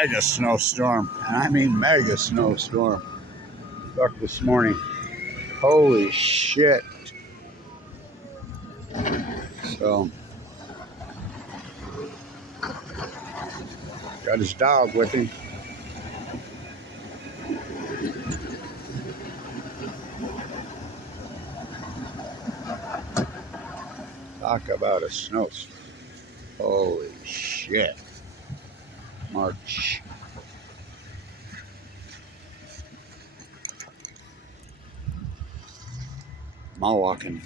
mega snowstorm, and I mean mega snowstorm. Fuck, this morning. Holy shit. So, got his dog with him. Talk about a snowstorm. Holy shit. March. I'm all walking